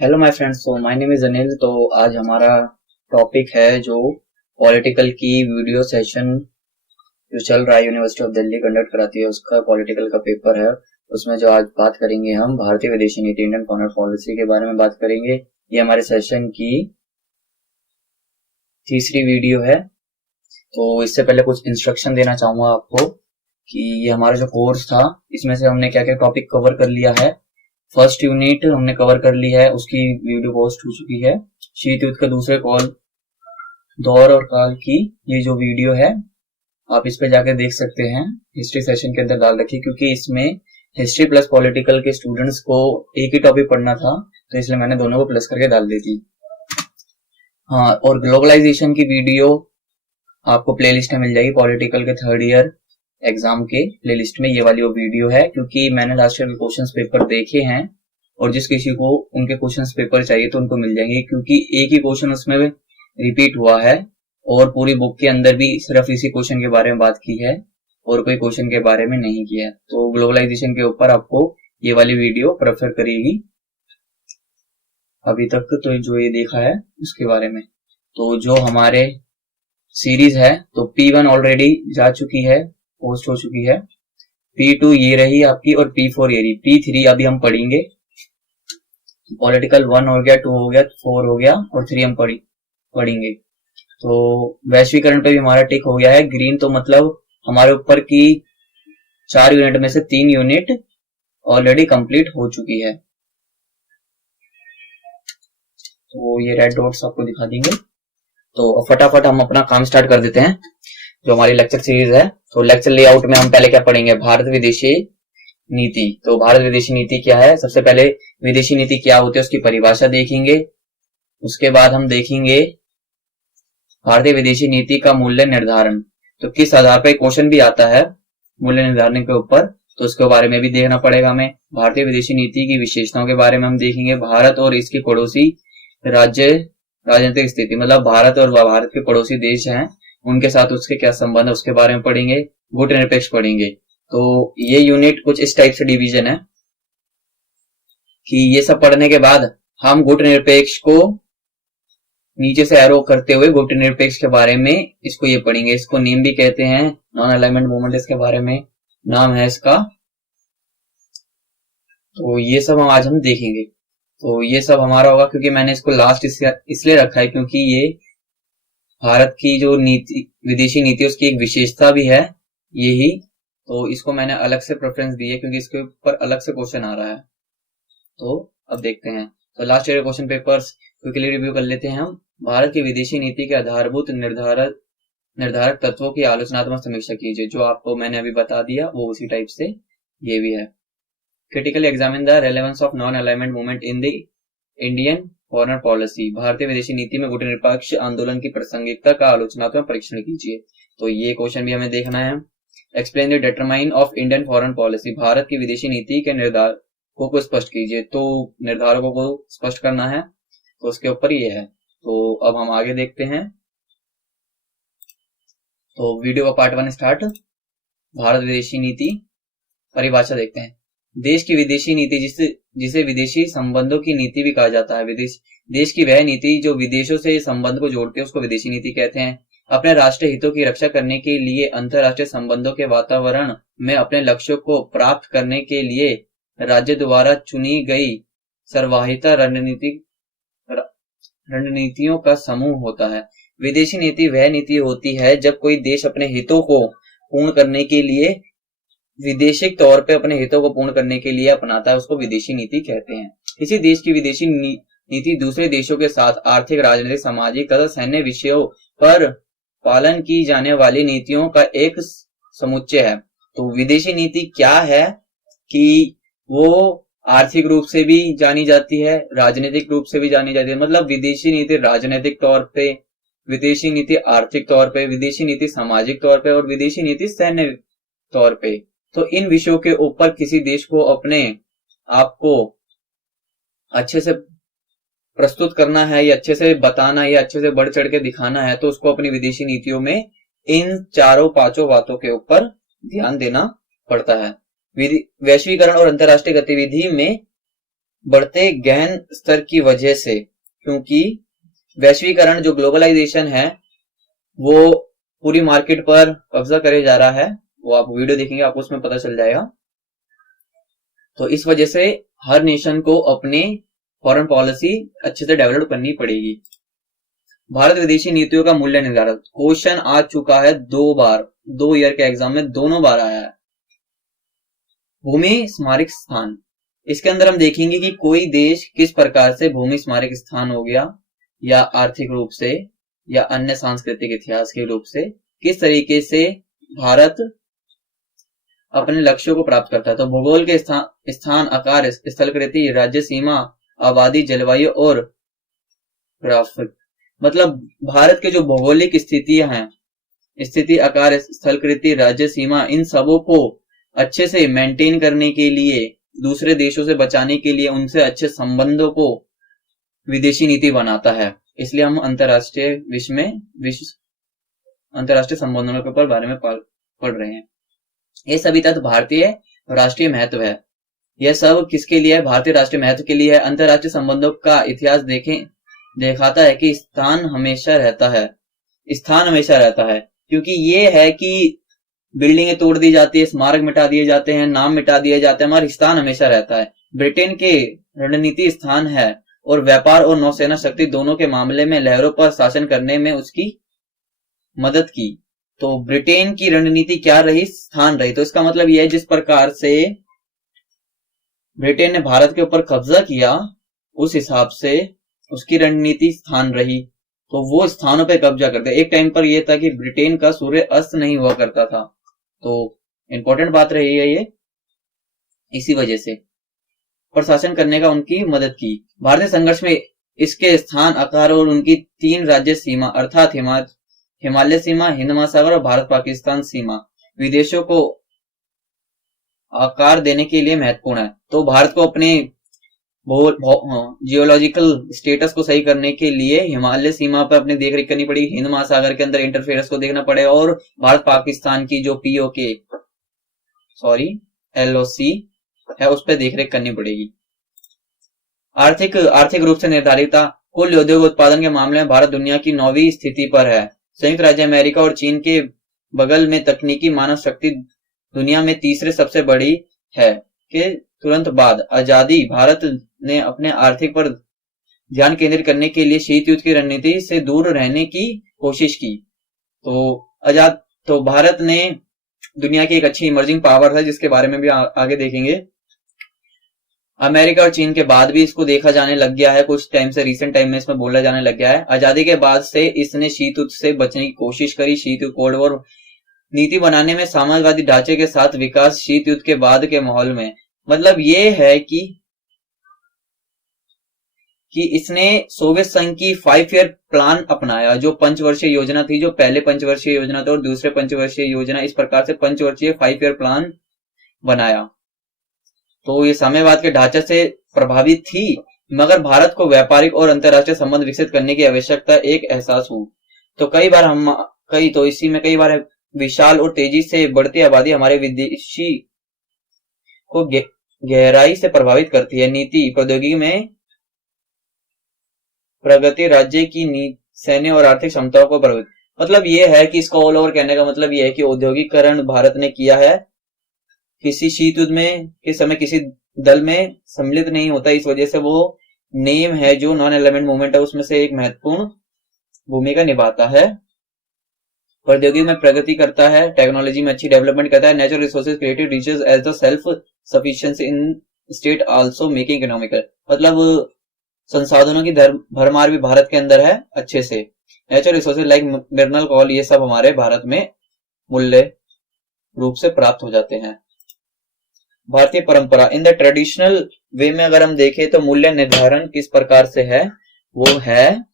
Hello my friends, तो my name is Anil. तो आज हमारा टॉपिक है जो पॉलिटिकल की वीडियो सेशन जो चल रहा है, यूनिवर्सिटी ऑफ दिल्ली कंडक्ट कराती है, उसका पॉलिटिकल का पेपर है। उसमें जो आज बात करेंगे हम भारतीय विदेशी नीति, इंडियन फॉरेन पॉलिसी के बारे में बात करेंगे। ये हमारे सेशन की तीसरी वीडियो है। तो इससे पहले कुछ इंस्ट्रक्शन देना चाहूंगा आपको कि ये हमारा जो कोर्स था इसमें से हमने क्या क्या टॉपिक कवर कर लिया है। फर्स्ट यूनिट हमने कवर कर ली है, उसकी वीडियो पोस्ट हो चुकी है। शीत युद्ध का दूसरे कॉल दौर और काल की ये जो वीडियो है आप इस पे जाके देख सकते हैं। हिस्ट्री सेशन के अंदर डाल रखी, क्योंकि इसमें हिस्ट्री प्लस पॉलिटिकल के स्टूडेंट्स को एक ही टॉपिक पढ़ना था, तो इसलिए मैंने दोनों को प्लस करके डाल दी थी। हाँ, और ग्लोबलाइजेशन की वीडियो आपको प्लेलिस्ट में मिल जाएगी। पॉलिटिकल के थर्ड ईयर एग्जाम के प्लेलिस्ट में ये वाली वो वीडियो है, क्योंकि मैंने लास्ट ईयर के क्वेश्चंस पेपर देखे हैं और जिस किसी को उनके क्वेश्चंस पेपर चाहिए तो उनको मिल जाएंगे, क्योंकि एक ही क्वेश्चन उसमें रिपीट हुआ है और पूरी बुक के अंदर भी सिर्फ इसी क्वेश्चन के बारे में बात की है और कोई क्वेश्चन के बारे में नहीं किया है। तो ग्लोबलाइजेशन के ऊपर आपको ये वाली वीडियो प्रेफर करेगी अभी तक तो जो ये देखा है उसके बारे में। तो जो हमारे सीरीज है, तो P1 ऑलरेडी जा चुकी है, पोस्ट हो चुकी है। P2 ये रही आपकी और P4 ये रही। P3 अभी हम पढ़ेंगे। पॉलिटिकल 1 हो गया, 2 हो गया, 4 हो गया और 3 हम पढ़ेंगे। तो वैश्वीकरण पे भी हमारा टिक हो गया है। ग्रीन तो मतलब हमारे ऊपर की 4 यूनिट में से 3 यूनिट ऑलरेडी कंप्लीट हो चुकी है। तो ये रेड डॉट्स आपको दिखा देंगे। तो फटाफट हम अपना काम स्टार्ट कर देते हैं जो हमारी लेक्चर सीरीज है। तो लेक्चर लेआउट में हम पहले क्या पढ़ेंगे, भारत विदेशी नीति। तो भारत विदेशी नीति क्या है, सबसे पहले विदेशी नीति क्या होती है उसकी परिभाषा देखेंगे। उसके बाद हम देखेंगे भारतीय विदेशी नीति का मूल्य निर्धारण। तो किस आधार पर क्वेश्चन भी आता है मूल्य निर्धारण के ऊपर, तो उसके बारे में भी देखना पड़ेगा हमें। भारतीय विदेशी नीति की विशेषताओं के बारे में हम देखेंगे। भारत और इसकी पड़ोसी राज्य राजनीतिक स्थिति, मतलब भारत और भारत के पड़ोसी देश हैं उनके साथ उसके क्या संबंध है उसके बारे में पढ़ेंगे। गुट निरपेक्ष पढ़ेंगे। तो ये यूनिट कुछ इस टाइप से डिवीजन है कि ये सब पढ़ने के बाद हम गुट निरपेक्ष को नीचे से एरो करते हुए गुट निरपेक्ष के बारे में इसको ये पढ़ेंगे। इसको नेम भी कहते हैं, नॉन अलाइनमेंट मूवमेंट इसके बारे में नाम है इसका। तो ये सब हम आज हम देखेंगे। तो ये सब हमारा होगा, क्योंकि मैंने इसको लास्ट इसलिए रखा है क्योंकि ये भारत की जो नीति विदेशी नीति उसकी एक विशेषता भी है यही। तो इसको मैंने अलग से प्रेफरेंस दी है क्योंकि इसके ऊपर अलग से क्वेश्चन आ रहा है। तो अब देखते हैं। तो last year question papers quickly review कर लेते हैं हम। भारत की विदेशी नीति के आधारभूत निर्धारक तत्वों की आलोचनात्मक समीक्षा कीजिए। जो आपको मैंने अभी बता दिया वो उसी टाइप से ये भी है। Critically examine the relevance of non alignment movement in the Indian foreign policy. भारतीय विदेशी नीति में गुट निरपेक्ष आंदोलन की प्रासंगिकता का आलोचनात्मक परीक्षण कीजिए। तो ये क्वेश्चन भी हमें देखना है। Explain the determine of Indian foreign policy. Bharat की विदेशी नीति के निर्धारकों को स्पष्ट कीजिए। तो निर्धारकों को स्पष्ट करना है, तो उसके ऊपर ये है। तो अब हम आगे देखते हैं। तो वीडियो का पार्ट 1 स्टार्ट। भारत विदेशी नीति परिभाषा देखते हैं। देश की विदेशी नीति जिसे विदेशी संबंधों की नीति भी कहा जाता है। देश की वह नीति जो विदेशों से संबंध को जोड़ती है उसको विदेशी नीति कहते हैं। अपने राष्ट्रीय हितों की रक्षा करने के लिए अंतर्राष्ट्रीय संबंधों के वातावरण में अपने लक्ष्यों को प्राप्त करने के लिए राज्य द्वारा चुनी गई सर्वहित रणनीतियों का समूह होता है। विदेशी नीति वह नीति होती है जब कोई देश अपने हितों को पूर्ण करने के लिए विदेशिक तौर पे अपने हितों को पूर्ण करने के लिए अपनाता है, उसको विदेशी नीति कहते हैं। किसी देश की विदेशी नीति दूसरे देशों के साथ आर्थिक, राजनीतिक, सामाजिक तथा सैन्य विषयों पर पालन की जाने वाली नीतियों का एक समुच्चय है। तो विदेशी नीति क्या है कि वो आर्थिक रूप से भी जानी जाती है, राजनीतिक रूप से भी जानी जाती है। मतलब विदेशी नीति राजनीतिक तौर पे, विदेशी नीति आर्थिक तौर पे, विदेशी नीति सामाजिक तौर पे और विदेशी नीति सैन्य तौर पे। तो इन विषयों के ऊपर किसी देश को अपने आप को अच्छे से प्रस्तुत करना है या अच्छे से बताना है या अच्छे से बढ़ चढ़ के दिखाना है, तो उसको अपनी विदेशी नीतियों में इन 4-5 बातों के ऊपर ध्यान देना पड़ता है। वैश्वीकरण और अंतर्राष्ट्रीय गतिविधि में बढ़ते गहन स्तर की वजह से, क्योंकि वैश्वीकरण जो ग्लोबलाइजेशन है वो पूरी मार्केट पर कब्जा करे जा रहा है, वो आप वीडियो देखेंगे आपको उसमें पता चल जाएगा। तो इस वजह से हर नेशन को अपनी फॉरेन पॉलिसी अच्छे से डेवलप करनी पड़ेगी। भारत विदेशी नीतियों का मूल्य निर्धारण क्वेश्चन आ चुका है 2 बार, 2 ईयर के एग्जाम में दोनों बार आया है। भूमि स्मारक स्थान, इसके अंदर हम देखेंगे कि कोई देश किस प्रकार से भूमि स्मारक स्थान हो गया, या आर्थिक रूप से या अन्य सांस्कृतिक इतिहास के रूप से किस तरीके से भारत अपने लक्ष्यों को प्राप्त करता है। तो भूगोल के स्थान, आकार, स्थलकृति, राज्य सीमा, आबादी, जलवायु और ग्राफिक, मतलब भारत के जो भौगोलिक स्थितियां हैं, स्थिति, आकार, स्थलकृति, राज्य सीमा, इन सबों को अच्छे से मेंटेन करने के लिए, दूसरे देशों से बचाने के लिए, उनसे अच्छे संबंधों को विदेशी नीति बनाता है। इसलिए हम अंतरराष्ट्रीय अंतरराष्ट्रीय संबंधों के ऊपर बारे में पढ़ रहे हैं। ये सभी तत्व भारतीय राष्ट्रीय महत्व है। यह सब किसके लिए है? भारतीय राष्ट्रीय महत्व के लिए है। अंतरराष्ट्रीय संबंधों का इतिहास दिखाता है कि स्थान हमेशा रहता है, क्योंकि ये है कि बिल्डिंगें तोड़ दी जाती है, स्मारक मिटा दिए जाते हैं, नाम मिटा दिए जाते हैं, हमारा स्थान हमेशा रहता है। ब्रिटेन के रणनीति स्थान है और व्यापार और नौसेना शक्ति दोनों के मामले में लहरों पर शासन करने में उसकी मदद की। तो ब्रिटेन की रणनीति क्या रही? स्थान रही। तो इसका मतलब यह है जिस प्रकार से ब्रिटेन ने भारत के ऊपर कब्जा किया, उस हिसाब से उसकी रणनीति स्थान रही। तो वो स्थानों पे कब्जा करते। एक टाइम पर यह था कि ब्रिटेन का सूर्य अस्त नहीं हुआ करता था। तो इंपॉर्टेंट बात रही है ये, इसी वजह से प्रशासन करने का उनकी मदद की। भारतीय संघर्ष में इसके स्थान, आकार और उनकी 3 राज्य सीमा अर्थात हिमालय सीमा, हिंद महासागर और भारत पाकिस्तान सीमा विदेशों को आकार देने के लिए महत्वपूर्ण है। तो भारत को अपने जियोलॉजिकल स्टेटस को सही करने के लिए हिमालय सीमा पर अपनी देखरेख करनी पड़ी, हिंद महासागर के अंदर इंटरफेरेंस को देखना पड़ेगा और भारत पाकिस्तान की जो LOC है उस पर देखरेख करनी पड़ेगी। आर्थिक रूप से निर्धारित कुल औद्योगिक उत्पादन के मामले में भारत दुनिया की 9वीं स्थिति पर है। संयुक्त राज्य अमेरिका और चीन के बगल में तकनीकी मानव शक्ति दुनिया में तीसरे सबसे बड़ी है के तुरंत बाद आजादी भारत ने अपने आर्थिक पर ध्यान केंद्रित करने के लिए शीत युद्ध की रणनीति से दूर रहने की कोशिश की। तो भारत ने दुनिया की एक अच्छी इमर्जिंग पावर है जिसके बारे में भी आगे देखेंगे। अमेरिका और चीन के बाद भी इसको देखा जाने लग गया है, कुछ टाइम से, रिसेंट टाइम में इसमें बोला जाने लग गया है। आजादी के बाद से इसने शीत युद्ध से बचने की कोशिश करी। शीत युद्ध, कोल्ड वॉर नीति बनाने में साम्यवादी ढांचे के साथ विकास शीत युद्ध के बाद के माहौल में, मतलब ये है कि इसने सोवियत संघ की 5 ईयर प्लान अपनाया, जो पंचवर्षीय योजना थी, जो पहले पंचवर्षीय योजना था और दूसरे पंचवर्षीय योजना, इस प्रकार से पंचवर्षीय 5 ईयर प्लान बनाया। तो ये साम्यवाद के ढांचे से प्रभावित थी, मगर भारत को व्यापारिक और अंतरराष्ट्रीय संबंध विकसित करने की आवश्यकता एक एहसास हुई। तो कई बार विशाल और तेजी से बढ़ती आबादी हमारे विदेशी को गहराई से प्रभावित करती है। नीति, प्रौद्योगिकी में प्रगति, राज्य की सैन्य और आर्थिक क्षमताओं को प्रभावित, मतलब ये है कि इसका ऑल ओवर कहने का मतलब ये है कि औद्योगिकरण भारत ने किया है, किसी शीत युद्ध में के समय किसी दल में सम्मिलित नहीं होता, इस वजह से वो नेम है जो नॉन एलिमेंट मूवमेंट है उसमें से एक महत्वपूर्ण भूमिका निभाता है। प्रौद्योगिकी में प्रगति करता है, टेक्नोलॉजी में अच्छी डेवलपमेंट करता है। Natural resources created riches as the self sufficiency in state also making economical, मतलब संसाधनों की भरमार भी भारत के अंदर है अच्छे से। Natural resources like mineral call, ये सब हमारे भारत में मूल्य रूप से प्राप्त हो जाते हैं। भारतीय परंपरा, इन द ट्रेडिशनल वे में अगर हम देखें तो मूल्य निर्धारण किस प्रकार से है, वो है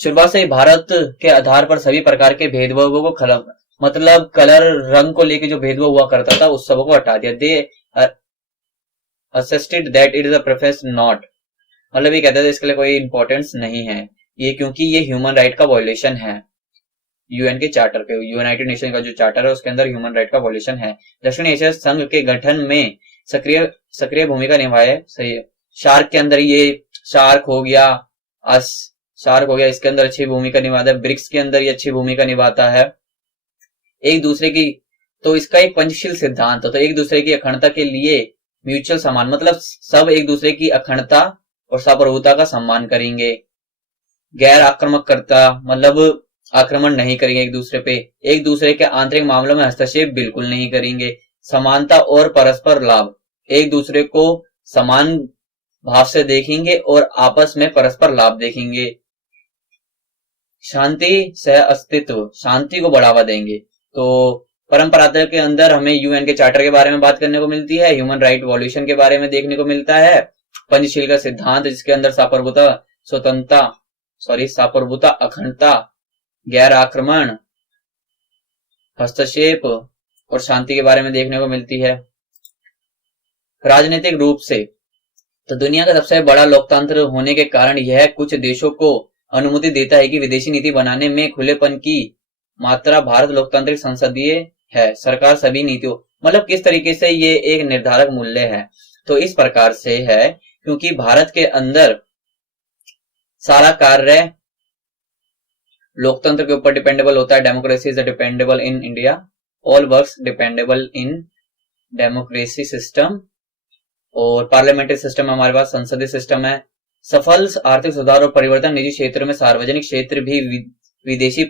शुरुआत से ही भारत के आधार पर सभी प्रकार के भेदभावों को खत्म, मतलब कलर, रंग को लेके जो भेदभाव हुआ करता था उस सब को हटा दिया। They assisted that it is a preference not, मतलब ये कहते थे इसके लिए कोई इंपॉर्टेंस नहीं है ये, क्योंकि ये ह्यूमन राइट का वायलेशन है। यूएन के चार्टर पे, यूनाइटेड नेशन का जो चार्टर है उसके अंदर ह्यूमन राइट का वायलेशन है। दक्षिण एशिया संघ के गठन में सक्रिय भूमिका निभाए शार्क के अंदर ये शार्क हो गया, शार्क हो गया, इसके अंदर अच्छी भूमिका निभाता है। ब्रिक्स के अंदर ये अच्छी भूमिका निभाता है। एक दूसरे की, तो इसका एक पंचशील सिद्धांत, तो एक दूसरे की अखंडता के लिए म्यूचुअल सम्मान, मतलब सब एक दूसरे की अखंडता और सार्वभौमता का सम्मान करेंगे। गैर आक्रामकता, मतलब आक्रमण नहीं करेंगे एक दूसरे पे। एक दूसरे के आंतरिक मामलों में हस्तक्षेप बिल्कुल नहीं करेंगे। समानता और परस्पर लाभ, एक दूसरे को समान भाव से देखेंगे और आपस में परस्पर लाभ देखेंगे। शांति सह अस्तित्व, शांति को बढ़ावा देंगे। तो परंपरा के अंदर हमें यूएन के चार्टर के बारे में बात करने को मिलती है, ह्यूमन राइट वॉल्यूशन के बारे में देखने को मिलता है, पंचशील का सिद्धांत जिसके अंदर सार्वभौमता, स्वतंत्रता, सार्वभौमता, अखंडता, गैर आक्रमण, हस्तक्षेप और शांति के बारे में देखने को मिलती है। राजनीतिक रूप से तो दुनिया का सबसे बड़ा लोकतंत्र होने के कारण यह कुछ देशों को अनुमति देता है कि विदेशी नीति बनाने में खुलेपन की मात्रा। भारत लोकतांत्रिक संसदीय है, सरकार सभी नीतियों, मतलब किस तरीके से ये एक निर्धारक मूल्य है, तो इस प्रकार से है क्योंकि भारत के अंदर सारा कार्य लोकतंत्र के ऊपर डिपेंडेबल होता है। Democracy is dependable in India, all works dependable in democracy system. और पार्लियामेंट्री सिस्टम हमारे पास, संसदीय सिस्टम है। सफल आर्थिक सुधार और परिवर्तन निजी क्षेत्र में सार्वजनिक क्षेत्र भी विदेशी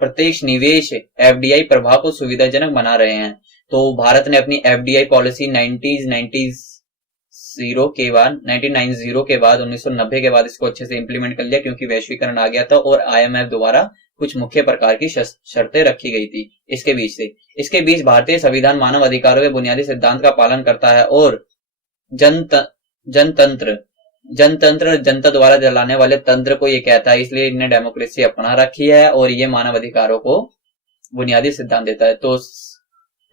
प्रत्यक्ष निवेश एफडीआई प्रभाव को सुविधाजनक बना रहे हैं। तो भारत ने अपनी एफडीआई पॉलिसी 1990 के बाद 1990 के बाद इसको अच्छे से इंप्लीमेंट कर लिया क्योंकि वैश्वीकरण आ गया था और आईएमएफ द्वारा कुछ मुख्य प्रकार की शर्तें रखी गई थी। इसके बीच भारतीय संविधान मानव अधिकारों के बुनियादी सिद्धांत का पालन करता है और जनतंत्र जनता द्वारा चलाने वाले तंत्र को ये कहता है, इसलिए इन्हें डेमोक्रेसी अपना रखी है और ये मानव अधिकारों को बुनियादी सिद्धांत देता है। तो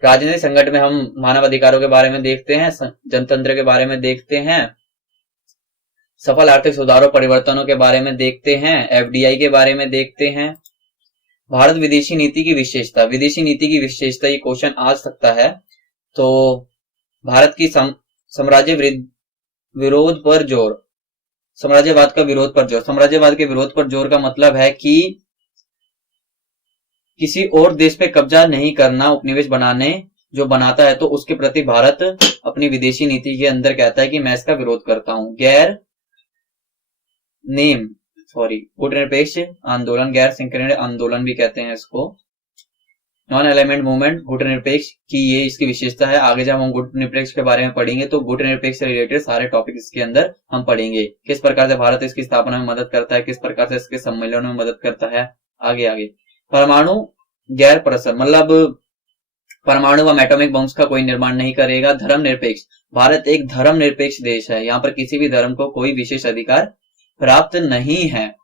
राजनीतिक संकट में हम मानव अधिकारों के बारे में देखते हैं, जनतंत्र के बारे में देखते हैं, सफल आर्थिक सुधारों परिवर्तनों के बारे में देखते हैं, एफडीआई के बारे में देखते हैं। भारत विदेशी नीति की विशेषता, विदेशी नीति की विशेषता, ये क्वेश्चन आ सकता है। तो भारत की साम्राज्य विरोध पर जोर, साम्राज्यवाद का विरोध पर जोर, साम्राज्यवाद के विरोध पर जोर का मतलब है कि किसी और देश पे कब्जा नहीं करना, उपनिवेश बनाने जो बनाता है तो उसके प्रति भारत अपनी विदेशी नीति के अंदर कहता है कि मैं इसका विरोध करता हूं। गुटनिरपेक्ष आंदोलन, गैर संकीर्ण आंदोलन भी कहते हैं इसको। नॉन एलिमेंट मूवमेंट, गुटनिरपेक्ष की ये इसकी विशेषता है। आगे जब हम गुटनिरपेक्ष के बारे में पढ़ेंगे तो गुटनिरपेक्ष से रिलेटेड सारे टॉपिक इसके अंदर हम पढ़ेंगे। किस प्रकार से भारत इसकी स्थापना में मदद करता है, किस प्रकार से इसके सम्मेलनों में मदद करता है, आगे। परमाणु गैर परस्पर, मतलब परमाणु व एटॉमिक बम्स का कोई निर्माण नहीं करेगा। धर्मनिरपेक्ष, भारत एक धर्मनिरपेक्ष देश है, यहाँ पर किसी भी धर्म को कोई विशेष अधिकार प्राप्त नहीं है।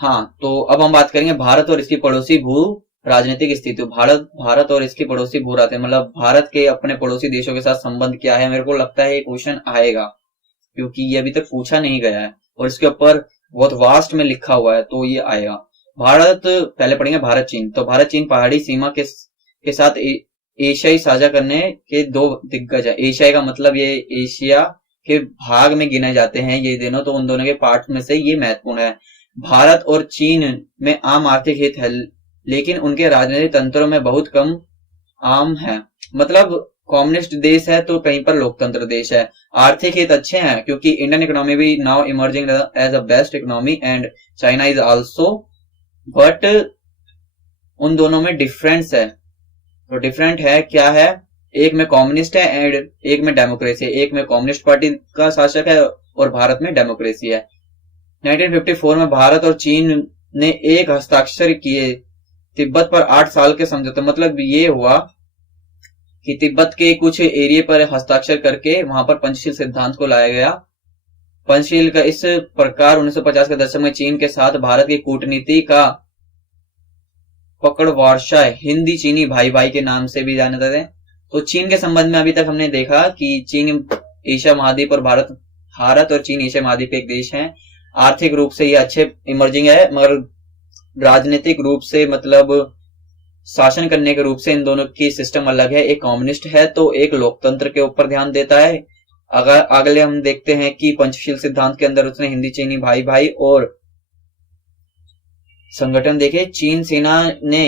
हाँ, तो अब हम बात करेंगे भारत और इसकी पड़ोसी भू राजनीतिक स्थिति। भारत और इसकी पड़ोसी भू राजनीति, मतलब भारत के अपने पड़ोसी देशों के साथ संबंध क्या है। मेरे को लगता है ये क्वेश्चन आएगा क्योंकि ये अभी तक पूछा नहीं गया है और इसके ऊपर बहुत वास्ट में लिखा हुआ है, तो ये आएगा। भारत, पहले पढ़ेंगे भारत चीन। तो भारत चीन पहाड़ी सीमा के साथ एशियाई साझा करने के दो दिग्गज है। एशियाई का मतलब ये एशिया के भाग में गिने जाते हैं ये दोनों, तो उन दोनों के पार्ट में से ये महत्वपूर्ण है। भारत और चीन में आम आर्थिक हित है लेकिन उनके राजनीतिक तंत्रों में बहुत कम आम है। मतलब कम्युनिस्ट देश है तो कहीं पर लोकतंत्र देश है। आर्थिक हित अच्छे हैं क्योंकि इंडियन इकोनॉमी भी now emerging as a best economy and China is also, but उन दोनों में डिफरेंस है। तो डिफरेंट है, क्या है, एक में कम्युनिस्ट है एंड एक में डेमोक्रेसी है। एक में कम्युनिस्ट पार्टी का शासक है और भारत में डेमोक्रेसी है। 1954 में भारत और चीन ने एक हस्ताक्षर किए तिब्बत पर 8 साल के समझौते। मतलब ये हुआ कि तिब्बत के कुछ एरिया पर हस्ताक्षर करके वहां पर पंचशील सिद्धांत को लाया गया। पंचशील का इस प्रकार 1950 के दशक में चीन के साथ भारत की कूटनीति का पकड़वार्षा हिंदी चीनी भाई भाई के नाम से भी जाने जाते हैं। तो चीन के संबंध में अभी तक हमने देखा कि चीन एशिया महाद्वीप और भारत और चीन एशिया महाद्वीप के एक देश है। आर्थिक रूप से ये अच्छे इमर्जिंग है मगर राजनीतिक रूप से मतलब शासन करने के रूप से इन दोनों की सिस्टम अलग है, एक कम्युनिस्ट है तो एक लोकतंत्र के ऊपर ध्यान देता है। अगर अगले हम देखते हैं कि पंचशील सिद्धांत के अंदर उसने हिंदी चीनी भाई भाई और संगठन देखे। चीन सेना ने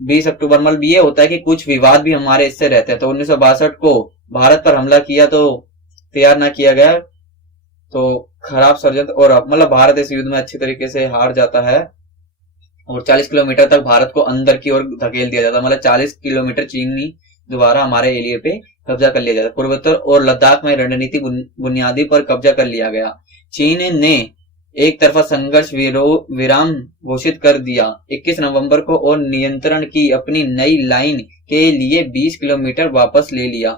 20 अक्टूबर मतलब ये होता है कि कुछ विवाद भी हमारे इससे रहते हैं, तो 1962 को भारत पर हमला किया तो तैयार ना किया गया, तो खराब षड्यंत्र, और मतलब भारत इस युद्ध में अच्छी तरीके से हार जाता है और 40 किलोमीटर तक भारत को अंदर की ओर धकेल दिया जाता है। मतलब 40 किलोमीटर चीनी दोबारा हमारे एरिया पे कब्जा कर लिया जाता है। पूर्वोत्तर और लद्दाख में रणनीति बुनियादी पर कब्जा कर लिया गया। चीन ने एक तरफा संघर्ष विराम घोषित कर दिया 21 नवंबर को और नियंत्रण की अपनी नई लाइन के लिए 20 किलोमीटर वापस ले लिया।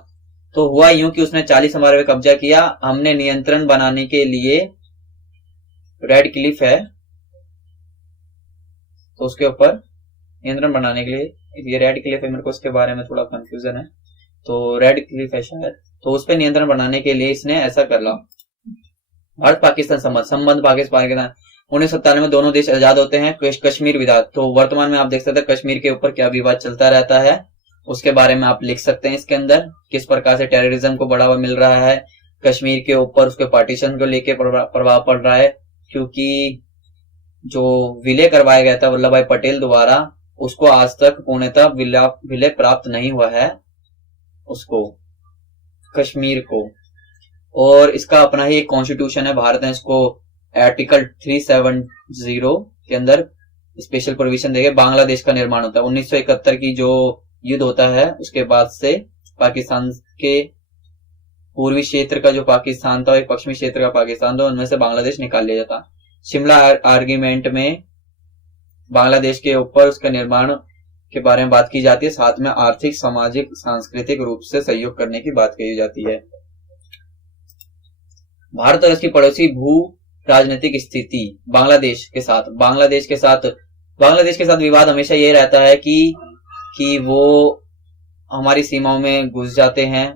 तो हुआ यूं कि उसने 40 हमारे पे कब्जा किया, हमने नियंत्रण बनाने के लिए रेड क्लिफ है तो उसके ऊपर नियंत्रण बनाने के लिए, ये रेड क्लिफ है, मेरे को उसके बारे में थोड़ा कंफ्यूजन है, तो रेड क्लिफ है शायद, तो उस पर नियंत्रण बनाने के लिए इसने ऐसा कर ला। भारत पाकिस्तान संबंध पाकिस्तान 1997 में दोनों देश आजाद होते हैं। कश्मीर विवाद, तो वर्तमान में आप देख सकते हैं कश्मीर के ऊपर क्या विवाद चलता रहता है, उसके बारे में आप लिख सकते हैं इसके अंदर, किस प्रकार से टेररिज्म को बढ़ावा मिल रहा है कश्मीर के ऊपर, उसके पार्टीशन को लेके प्रभाव पड़ रहा है, क्योंकि जो विलय करवाया गया था वल्लभ भाई पटेल द्वारा, उसको आज तक पूर्णतः विलय प्राप्त नहीं हुआ है उसको, कश्मीर को। और इसका अपना ही एक कॉन्स्टिट्यूशन है, भारत ने इसको आर्टिकल 370 के अंदर स्पेशल प्रोविजन देके बांग्लादेश का निर्माण होता है। 1971 की जो युद्ध होता है उसके बाद से पाकिस्तान के पूर्वी क्षेत्र का जो पाकिस्तान था, एक पश्चिमी क्षेत्र का पाकिस्तान था, उनमें से बांग्लादेश निकाल लिया जाता। शिमला आर्ग्यूमेंट में बांग्लादेश के ऊपर उसका निर्माण के बारे में बात की जाती है, साथ में आर्थिक, सामाजिक, सांस्कृतिक रूप से सहयोग करने की बात कही जाती है। भारत और इसकी पड़ोसी भू राजनीतिक स्थिति बांग्लादेश के साथ विवाद हमेशा ये रहता है कि वो हमारी सीमाओं में घुस जाते हैं।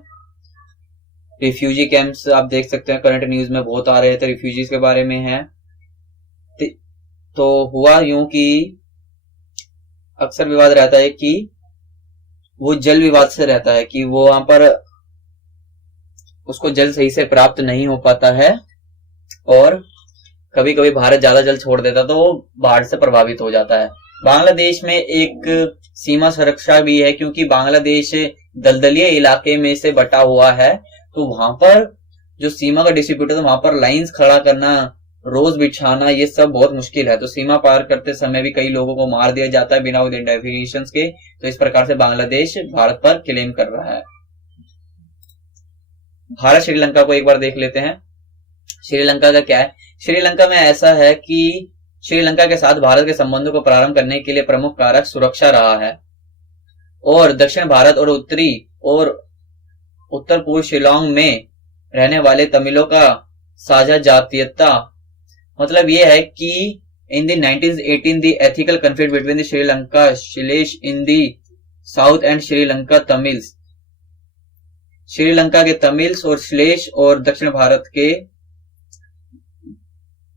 रिफ्यूजी कैंप्स आप देख सकते हैं, करंट न्यूज में बहुत आ रहे थे, रिफ्यूजीज के बारे में है। तो हुआ यूं कि अक्सर विवाद रहता है कि वो जल विवाद से रहता है कि वो वहां पर उसको जल सही से प्राप्त नहीं हो पाता है और कभी कभी भारत ज्यादा जल छोड़ देता तो वो बाढ़ से प्रभावित हो जाता है। बांग्लादेश में एक सीमा सुरक्षा भी है, क्योंकि बांग्लादेश दलदलीय इलाके में से बटा हुआ है, तो वहां पर जो सीमा का डिस्ट्रीब्यूटर है वहां पर लाइंस खड़ा करना, रोज बिछाना, ये सब बहुत मुश्किल है। तो सीमा पार करते समय भी कई लोगों को मार दिया जाता है बिना आइडेंटिफिकेशन के। तो इस प्रकार से बांग्लादेश भारत पर क्लेम कर रहा है। भारत श्रीलंका को एक बार देख लेते हैं। श्रीलंका का क्या है? श्रीलंका में ऐसा है कि श्रीलंका के साथ भारत के संबंधों को प्रारंभ करने के लिए प्रमुख कारक सुरक्षा रहा है और दक्षिण भारत और उत्तर पूर्व शिलोंग में रहने वाले तमिलों का साझा जातीयता। मतलब यह है कि in the 1918 the ethical conflict between the Sri Lanka Sinhalese in the south and Sri Lanka Tamils, Sri Lanka के तमिल्स और श्लेष और दक्षिण भारत के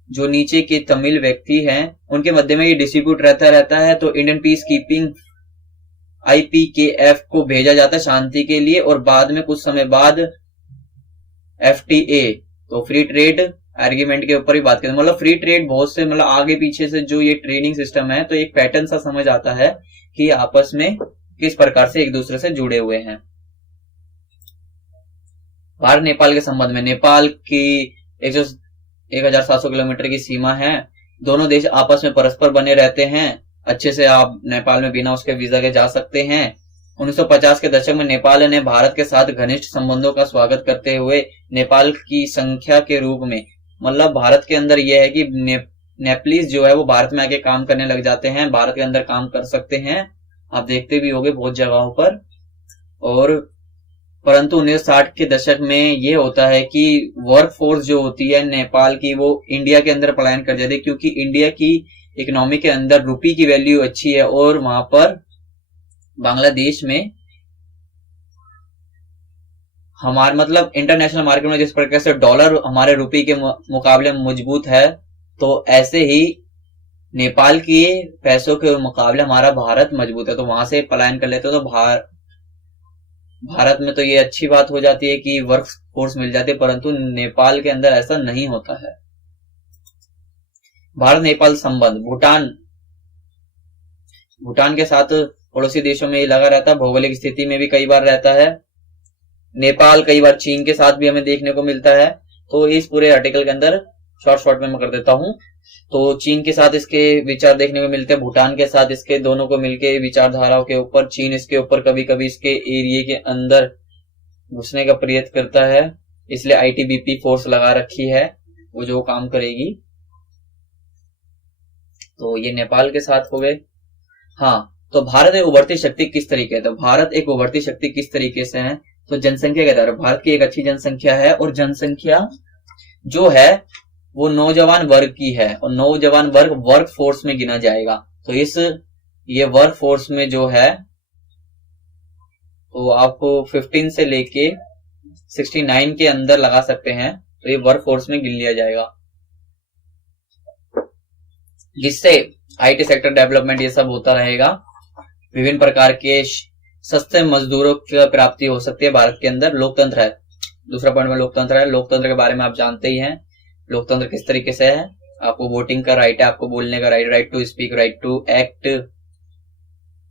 जो नीचे के तमिल व्यक्ति हैं उनके मध्य में ये डिस्प्यूट रहता है। तो इंडियन पीस कीपिंग IPKF को भेजा जाता है शांति के लिए, और बाद में कुछ समय बाद FTA तो फ्री ट्रेड आर्ग्यूमेंट के ऊपर ही बात करें। मतलब फ्री ट्रेड बहुत से मतलब आगे पीछे से जो ये ट्रेडिंग सिस्टम है, तो एक पैटर्न सा समझ आता है कि आपस में किस प्रकार से एक दूसरे से जुड़े हुए हैं। भारत नेपाल के संबंध में, नेपाल की 1700 किलोमीटर की सीमा है। दोनों देश आपस में परस्पर बने रहते हैं अच्छे से। आप नेपाल में बिना उसके वीजा के जा सकते हैं। 1950 के दशक में नेपाल ने भारत के साथ घनिष्ठ संबंधों का स्वागत करते हुए नेपाल की संख्या के रूप में, मतलब भारत के अंदर यह है कि नेपालीज जो है वो भारत में आके काम करने लग जाते हैं, भारत के अंदर काम कर सकते हैं। आप देखते भी होंगे बहुत जगहों पर। और परंतु 1960 के दशक में ये होता है कि वर्क फोर्स जो होती है नेपाल की वो इंडिया के अंदर पलायन कर जाती है, क्योंकि इंडिया की इकोनॉमी के अंदर रुपी की वैल्यू अच्छी है और वहां पर बांग्लादेश में हमारे मतलब इंटरनेशनल मार्केट में जिस प्रकार से डॉलर हमारे रुपये के मुकाबले मजबूत है, तो ऐसे ही नेपाल के पैसों के मुकाबले हमारा भारत मजबूत है, तो वहां से पलायन कर लेते, तो भारत में तो ये अच्छी बात हो जाती है कि वर्क फोर्स मिल जाती है, परंतु नेपाल के अंदर ऐसा नहीं होता है। भारत नेपाल संबंध, भूटान के साथ पड़ोसी देशों में ये लगा रहता है, भौगोलिक स्थिति में भी कई बार रहता है। नेपाल कई बार चीन के साथ भी हमें देखने को मिलता है। तो इस पूरे आर्टिकल के अंदर शॉर्ट में मैं कर देता हूं। तो चीन के साथ इसके विचार देखने को मिलते हैं, भूटान के साथ इसके दोनों को मिलके विचारधाराओं के ऊपर, चीन इसके ऊपर कभी कभी इसके एरिया के अंदर घुसने का प्रयत्न करता है, इसलिए आईटीबीपी फोर्स लगा रखी है, वो जो काम करेगी। तो ये नेपाल के साथ हो गए। हाँ, तो भारत एक उभरती शक्ति किस तरीके है, तो भारत एक उभरती शक्ति किस तरीके से है, तो जनसंख्या के आधार पर भारत की एक अच्छी जनसंख्या है, और जनसंख्या जो है वो नौजवान वर्ग की है, और नौजवान वर्ग वर्क फोर्स में गिना जाएगा। तो ये वर्क फोर्स में जो है, तो आपको 15 से लेके 69 के अंदर लगा सकते हैं, तो ये वर्क फोर्स में गिन लिया जाएगा, जिससे आईटी सेक्टर डेवलपमेंट ये सब होता रहेगा। विभिन्न प्रकार के सस्ते मजदूरों की प्राप्ति हो सकती है भारत के अंदर। लोकतंत्र है, दूसरा पॉइंट में लोकतंत्र है। लोकतंत्र के बारे में आप जानते ही हैं, लोकतंत्र किस तरीके से है। आपको वोटिंग का राइट है, आपको बोलने का right, right to speak, right to act,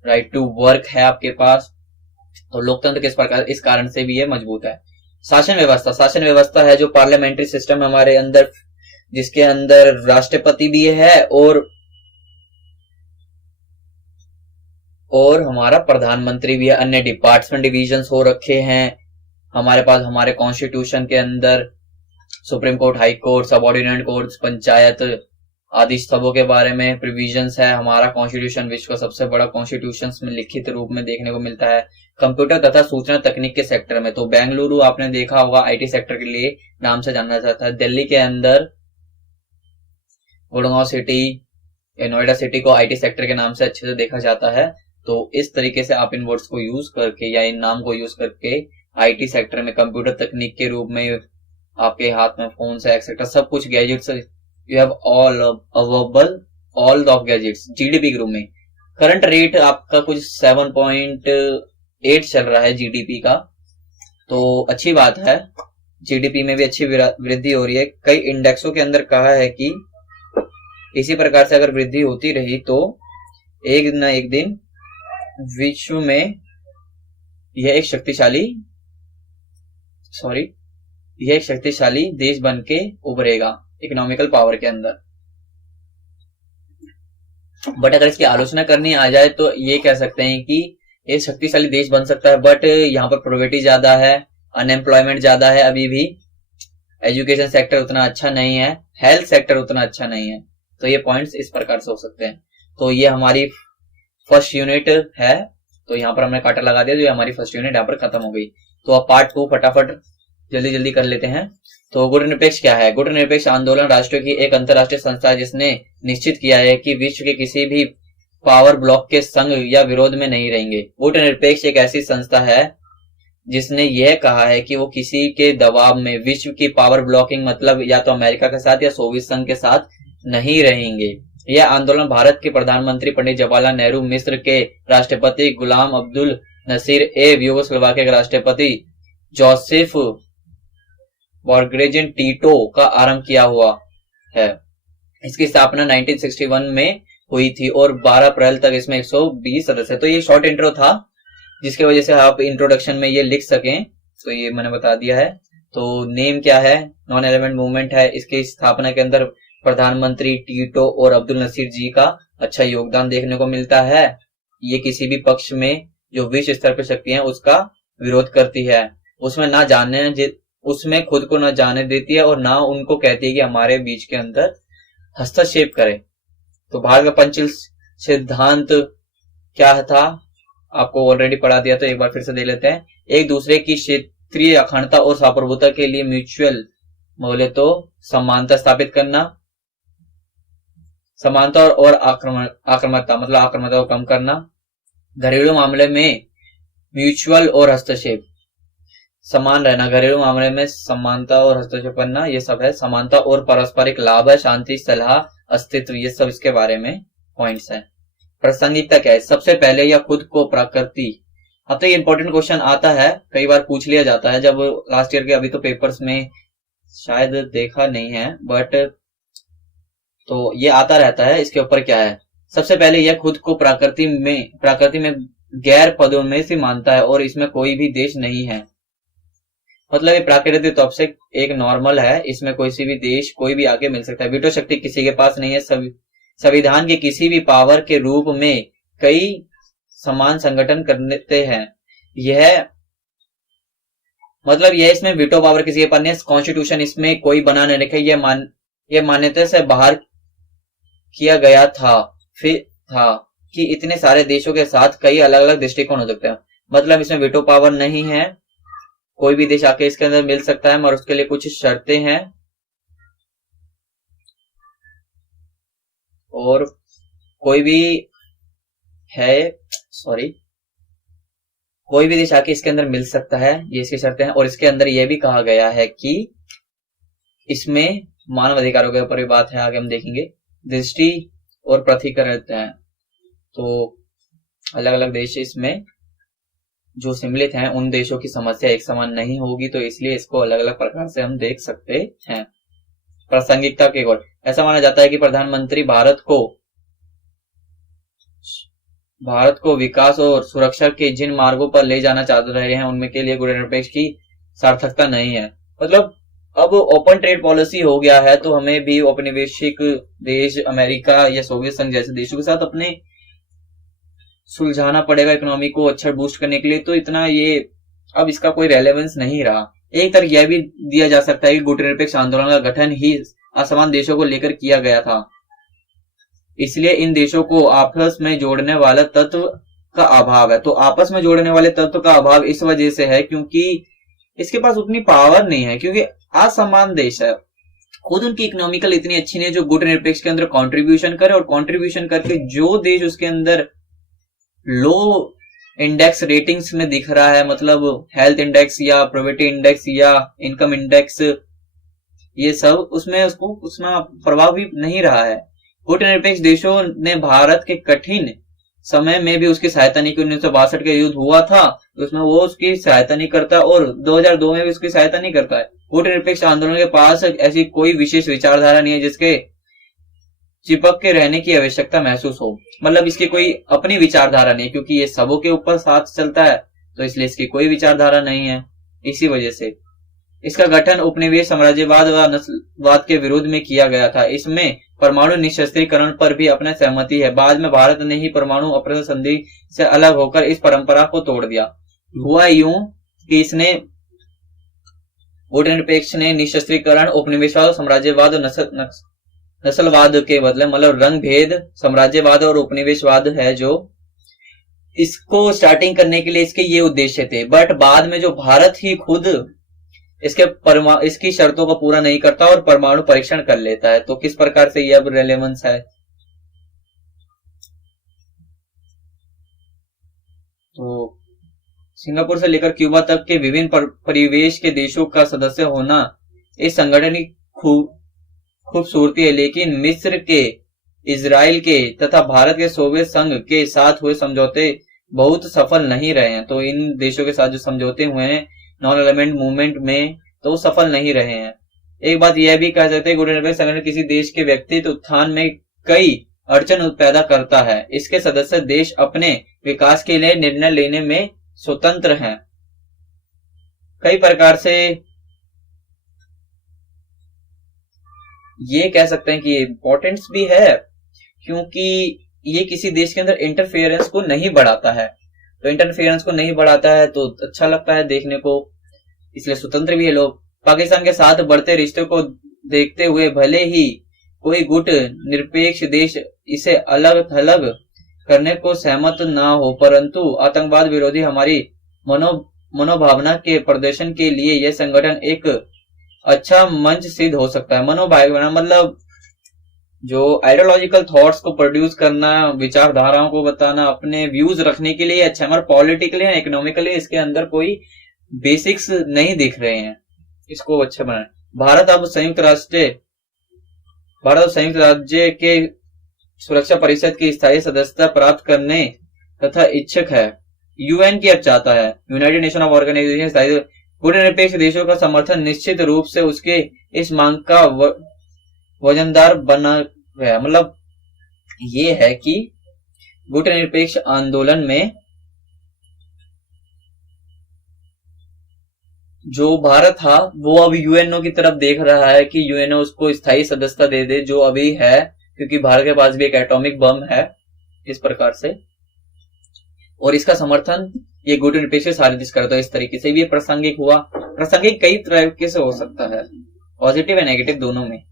right to work है आपके पास। तो लोकतंत्र किस प्रकार, इस कारण से भी ये मजबूत है। शासन व्यवस्था है जो पार्लियामेंट्री सिस्टम हमारे अंदर, जिसके अंदर राष्ट्रपति भी है और हमारा प्रधानमंत्री भी है। अन्य डिपार्टमेंट डिविजन्स हो रखे हैं हमारे पास, हमारे कॉन्स्टिट्यूशन के अंदर supreme court, high court, subordinate court, panchayat आदि सबों के बारे में प्रोविजंस है। हमारा कॉन्स्टिट्यूशन विश्व का सबसे बड़ा कॉन्स्टिट्यूशन में लिखित रूप में देखने को मिलता है। कंप्यूटर तथा सूचना तकनीक के सेक्टर में, तो बेंगलुरु आपने देखा होगा आईटी सेक्टर के लिए नाम से जाना जाता है। दिल्ली के अंदर गुड़गांव सिटी या नोएडा सिटी को आईटी सेक्टर के नाम से अच्छे से देखा जाता है। तो इस तरीके से आप इन वर्ड्स को यूज करके या इन नाम को यूज करके आईटी सेक्टर में कंप्यूटर तकनीक के रूप में, आपके हाथ में फोन से एक्सेट्रा सब कुछ gadgets, you have all available all of gadgets. GDP के रूप में करंट रेट आपका कुछ 7.8 चल रहा है जीडीपी का, तो अच्छी बात है। जीडीपी में भी अच्छी वृद्धि हो रही है। कई इंडेक्सों के अंदर कहा है कि इसी प्रकार से अगर वृद्धि होती रही तो एक न एक दिन विश्व में यह एक शक्तिशाली देश बन के उभरेगा इकोनॉमिकल पावर के अंदर। बट अगर इसकी आलोचना करनी आ जाए तो ये कह सकते हैं कि ये शक्तिशाली देश बन सकता है, बट यहाँ पर प्रोवर्टी ज्यादा है, अनएम्प्लॉयमेंट ज्यादा है, अभी भी एजुकेशन सेक्टर उतना अच्छा नहीं है, हेल्थ सेक्टर उतना अच्छा नहीं है। तो ये पॉइंट्स इस प्रकार से हो सकते हैं। तो ये हमारी फर्स्ट यूनिट है, तो यहाँ पर हमने काटा लगा दिया, जो हमारी फर्स्ट यूनिट यहाँ पर खत्म हो गई। तो अब पार्ट 2 फटाफट जल्दी कर लेते हैं। तो गुटनिरपेक्ष क्या है? गुटनिरपेक्ष आंदोलन राष्ट्रों की एक अंतरराष्ट्रीय संस्था है जिसने निश्चित किया है कि विश्व के किसी भी पावर ब्लॉक के संग या विरोध में नहीं रहेंगे। गुटनिरपेक्ष एक ऐसी संस्था है जिसने यह कहा है कि वो किसी के दबाव में विश्व की पावर ब्लॉकिंग, मतलब या तो अमेरिका के साथ या सोवियत संघ के साथ नहीं रहेंगे। यह आंदोलन भारत के प्रधानमंत्री पंडित जवाहरलाल नेहरू, मिस्र के राष्ट्रपति गुलाम अब्दुल नसीर एवं यूगोस्लोवाकिया के राष्ट्रपति जोसेफ बोर्गेज टीटो का आरंभ किया हुआ है। इसकी स्थापना 1961 में हुई थी और 12 अप्रैल तक इसमें 120 सदस्य। तो ये शॉर्ट इंट्रो था जिसकी वजह से आप इंट्रोडक्शन में ये लिख सकें, तो ये मैंने बता दिया है। तो नेम क्या है? नॉन एलिमेंट मूवमेंट है। इसकी स्थापना के अंदर प्रधानमंत्री टीटो और अब्दुल नसीर जी का अच्छा योगदान देखने को मिलता है। ये किसी भी पक्ष में जो विश्व स्तर पर शक्तियां हैं उसका विरोध करती है, उसमें खुद को न जाने देती है और ना उनको कहती है कि हमारे बीच के अंदर हस्तक्षेप करे। तो भारत का पंचशील सिद्धांत क्या था आपको ऑलरेडी पढ़ा दिया, तो एक बार फिर से देख लेते हैं। एक दूसरे की क्षेत्रीय अखंडता और सार्वभौमता के लिए म्यूचुअल बोले तो समानता स्थापित करना, समानता और आक्रामकता मतलब आक्रामकता को कम करना। घरेलू मामले में म्यूचुअल और हस्तक्षेप, समान रहना, घरेलू मामले में समानता और हस्तक्षेप करना, ये सब है। समानता और पारस्परिक लाभ है, शांति, सलाह अस्तित्व, ये सब इसके बारे में पॉइंट्स है। प्रासंगिकता क्या है? सबसे पहले यह खुद को प्रकृति, अब तो ये इंपॉर्टेंट क्वेश्चन आता है, कई बार पूछ लिया जाता है जब लास्ट ईयर के, अभी तो पेपर्स में शायद देखा नहीं है, बट तो ये आता रहता है। इसके ऊपर क्या है? सबसे पहले यह खुद को प्रकृति में गैर पदों में से मानता है और इसमें कोई भी देश नहीं है। मतलब ये प्राकृतिक तौर से एक नॉर्मल है, इसमें कोई सी भी देश कोई भी आके मिल सकता है। वीटो शक्ति किसी के पास नहीं है। संविधान के किसी भी पावर के रूप में कई समान संगठन करते हैं। यह मतलब यह इसमें वीटो पावर किसी के पास नहीं है। कॉन्स्टिट्यूशन इसमें कोई बना नहीं रखा। यह मान्यता से बाहर किया गया था कि इतने सारे देशों के साथ कई अलग अलग दृष्टिकोण हो सकते हैं। मतलब इसमें वीटो पावर नहीं है, कोई भी देश आके इसके अंदर मिल सकता है, मगर उसके लिए कुछ शर्तें हैं। और कोई भी देश आके इसके अंदर मिल सकता है, ये इसकी शर्तें हैं। और इसके अंदर यह भी कहा गया है कि इसमें मानव अधिकारों के ऊपर भी बात है, आगे हम देखेंगे। दृष्टि और प्रतिकर रहते हैं, तो अलग अलग देश इसमें जो सम्मिलित हैं, उन देशों की समस्या एक समान नहीं होगी, तो इसलिए इसको अलग अलग प्रकार से हम देख सकते हैं। प्रासंगिकता के ओर ऐसा माना जाता है कि प्रधानमंत्री भारत को विकास और सुरक्षा के जिन मार्गों पर ले जाना चाह रहे हैं, उनमें के लिए गुणनिरपेक्ष की सार्थकता नहीं है। मतलब अब ओपन ट्रेड पॉलिसी हो गया है, तो हमें भी औपनिवेशिक देश अमेरिका या सोवियत संघ जैसे देशों के साथ अपने सुलझाना पड़ेगा इकोनॉमी को अच्छा बूस्ट करने के लिए। तो इतना ये अब इसका कोई रेलेवेंस नहीं रहा। एक तरह यह भी दिया जा सकता है कि गुटनिरपेक्ष आंदोलन का गठन ही असमान देशों को लेकर किया गया था, इसलिए इन देशों को आपस में जोड़ने वाला तत्व का अभाव है। तो आपस में जोड़ने वाले तत्व का अभाव इस वजह से है क्योंकि इसके पास उतनी पावर नहीं है, क्योंकि असमान देश है। खुद उनकी इकोनॉमिकल इतनी अच्छी नहीं है जो गुटनिरपेक्ष के अंदर कंट्रीब्यूशन करे, और कंट्रीब्यूशन करके जो देश उसके अंदर लो इंडेक्स रेटिंग्स में दिख रहा है, मतलब हेल्थ इंडेक्स या प्रोवर्टी इंडेक्स या इनकम इंडेक्स, ये सब उसमें उसको उतना प्रभाव भी नहीं रहा है। गुटनिरपेक्ष देशों ने भारत के कठिन समय में भी उसकी सहायता नहीं की। 1962 का युद्ध हुआ था, उसमें वो उसकी सहायता नहीं करता, और 2002 में भी उसकी सहायता नहीं करता है। गुटनिरपेक्ष आंदोलन के पास ऐसी कोई विशेष विचारधारा नहीं है जिसके चिपक के रहने की आवश्यकता महसूस हो। मतलब इसकी कोई अपनी विचारधारा नहीं, क्योंकि ये सबों के ऊपर साथ चलता है, तो इसलिए इसकी कोई विचारधारा नहीं है। इसी वजह से इसका गठन उपनिवेश साम्राज्यवाद व नस्लवाद के विरुद्ध में किया गया था। इसमें परमाणु निशस्त्रीकरण पर भी अपना सहमति है। बाद में भारत ने ही परमाणु अप्रसारण संधि से अलग होकर इस परंपरा को तोड़ दिया। हुआ यूं कि इसने गुटनिरपेक्ष ने निशस्त्रीकरण, उपनिवेशवाद, साम्राज्यवाद और नस्लवाद के बदले, मतलब रंग भेद, साम्राज्यवाद और उपनिवेशवाद है जो इसको स्टार्टिंग करने के लिए इसके ये उद्देश्य थे। बट बाद में जो भारत ही खुद इसकी शर्तों को पूरा नहीं करता और परमाणु परीक्षण कर लेता है, तो किस प्रकार से ये अब रेलेवेंस है। तो सिंगापुर से लेकर क्यूबा तक के विभिन्न परिवेश के देशों का सदस्य होना इस संगठन की खूबसूरती है, लेकिन मिस्र के, इजराइल के तथा भारत के सोवियत संघ के साथ हुए समझौते बहुत सफल नहीं रहे हैं। तो इन देशों के साथ जो समझौते हुए हैं नॉन एलिमेंट मूवमेंट में, तो वो सफल नहीं रहे हैं। एक बात यह भी कह सकते हैं गुटनिरपेक्ष संगठन किसी देश के व्यक्तित्व उत्थान में कई अड़चन पैदा करता है। इसके सदस्य देश अपने विकास के लिए निर्णय लेने में स्वतंत्र हैं। कई प्रकार से ये कह सकते हैं कि इम्पोर्टेंस भी है, क्योंकि ये किसी देश के अंदर इंटरफेरेंस को नहीं बढ़ाता है। तो इंटरफेरेंस को नहीं बढ़ाता है तो अच्छा लगता है देखने को, इसलिए स्वतंत्र भी है लोग। पाकिस्तान के साथ बढ़ते रिश्ते को देखते हुए भले ही कोई गुट निरपेक्ष देश इसे अलग थलग करने को सहमत ना हो, परंतु आतंकवाद विरोधी हमारी मनोभावना के प्रदर्शन के लिए यह संगठन एक अच्छा मंच सिद्ध हो सकता है। मनोभावना मतलब जो आइडियोलॉजिकल थॉट्स को प्रोड्यूस करना, विचारधाराओं को बताना, अपने व्यूज रखने के लिए अच्छा, हमारे पॉलिटिकली या इकोनॉमिकली इसके अंदर कोई बेसिक्स नहीं दिख रहे हैं, इसको अच्छा बनाए। भारत अब संयुक्त राष्ट्र भारत और संयुक्त राज्य के सुरक्षा परिषद की स्थायी सदस्यता प्राप्त करने तथा इच्छुक है। यूएन की अब चाहता है, यूनाइटेड नेशन ऑफ ऑर्गेनाइजेशन। गुटनिरपेक्ष देशों का समर्थन निश्चित रूप से उसके इस मांग का वजनदार बना गया। मतलब ये है कि गुटनिरपेक्ष आंदोलन में जो भारत था वो अब यूएनओ की तरफ देख रहा है कि यूएनओ उसको स्थायी सदस्यता दे दे, जो अभी है, क्योंकि भारत के पास भी एक एटॉमिक बम है इस प्रकार से, और इसका समर्थन ये गुटनिरपेक्ष सारे देश करता है। इस तरीके से भी ये प्रासंगिक हुआ। प्रासंगिक कई तरीके से हो सकता है, पॉजिटिव और नेगेटिव दोनों में।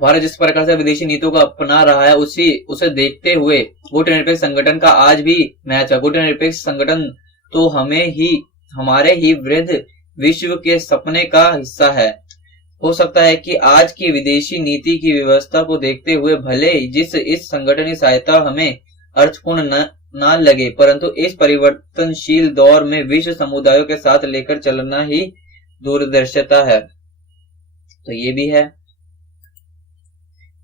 भारत जिस प्रकार से विदेशी नीतियों को अपना रहा है उसे देखते हुए गुटनिरपेक्ष संगठन का आज भी मैच है। गुटनिरपेक्ष संगठन तो हमारे ही वृद्ध विश्व के सपने का हिस्सा है। हो सकता है कि आज की विदेशी नीति की व्यवस्था को देखते हुए भले इस संगठन की सहायता हमें अर्थपूर्ण न लगे, परंतु इस परिवर्तनशील दौर में विश्व समुदायों के साथ लेकर चलना ही दूरदर्शिता है। तो ये भी है।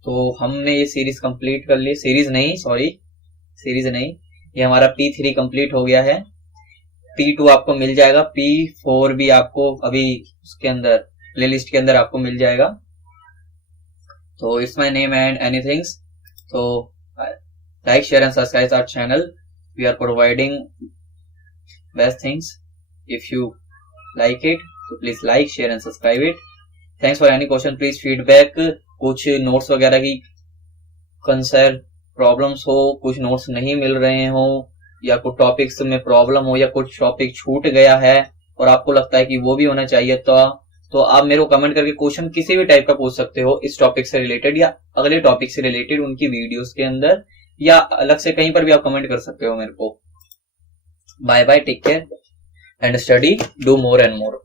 तो हमने ये सीरीज कंप्लीट कर ली। सीरीज नहीं, ये हमारा P3 कंप्लीट हो गया है। P2 आपको मिल जाएगा, P4 भी आपको अभी उसके अंदर प्लेलिस्ट के अंदर आपको मिल जाएगा। तो it's my name and anything. तो like, share and subscribe our channel. We are providing best things. If you like it तो please like, share and subscribe it. Thanks for any question, please feedback. कुछ notes वगैरह की concern problems हो, कुछ notes नहीं मिल रहे हो, या कुछ टॉपिक्स में प्रॉब्लम हो, या कुछ टॉपिक छूट गया है और आपको लगता है कि वो भी होना चाहिए, तो आप मेरे को कमेंट करके क्वेश्चन किसी भी टाइप का पूछ सकते हो, इस टॉपिक से रिलेटेड या अगले टॉपिक से रिलेटेड, उनकी वीडियोस के अंदर या अलग से कहीं पर भी आप कमेंट कर सकते हो मेरे को। Bye bye, take care and study, do more and more.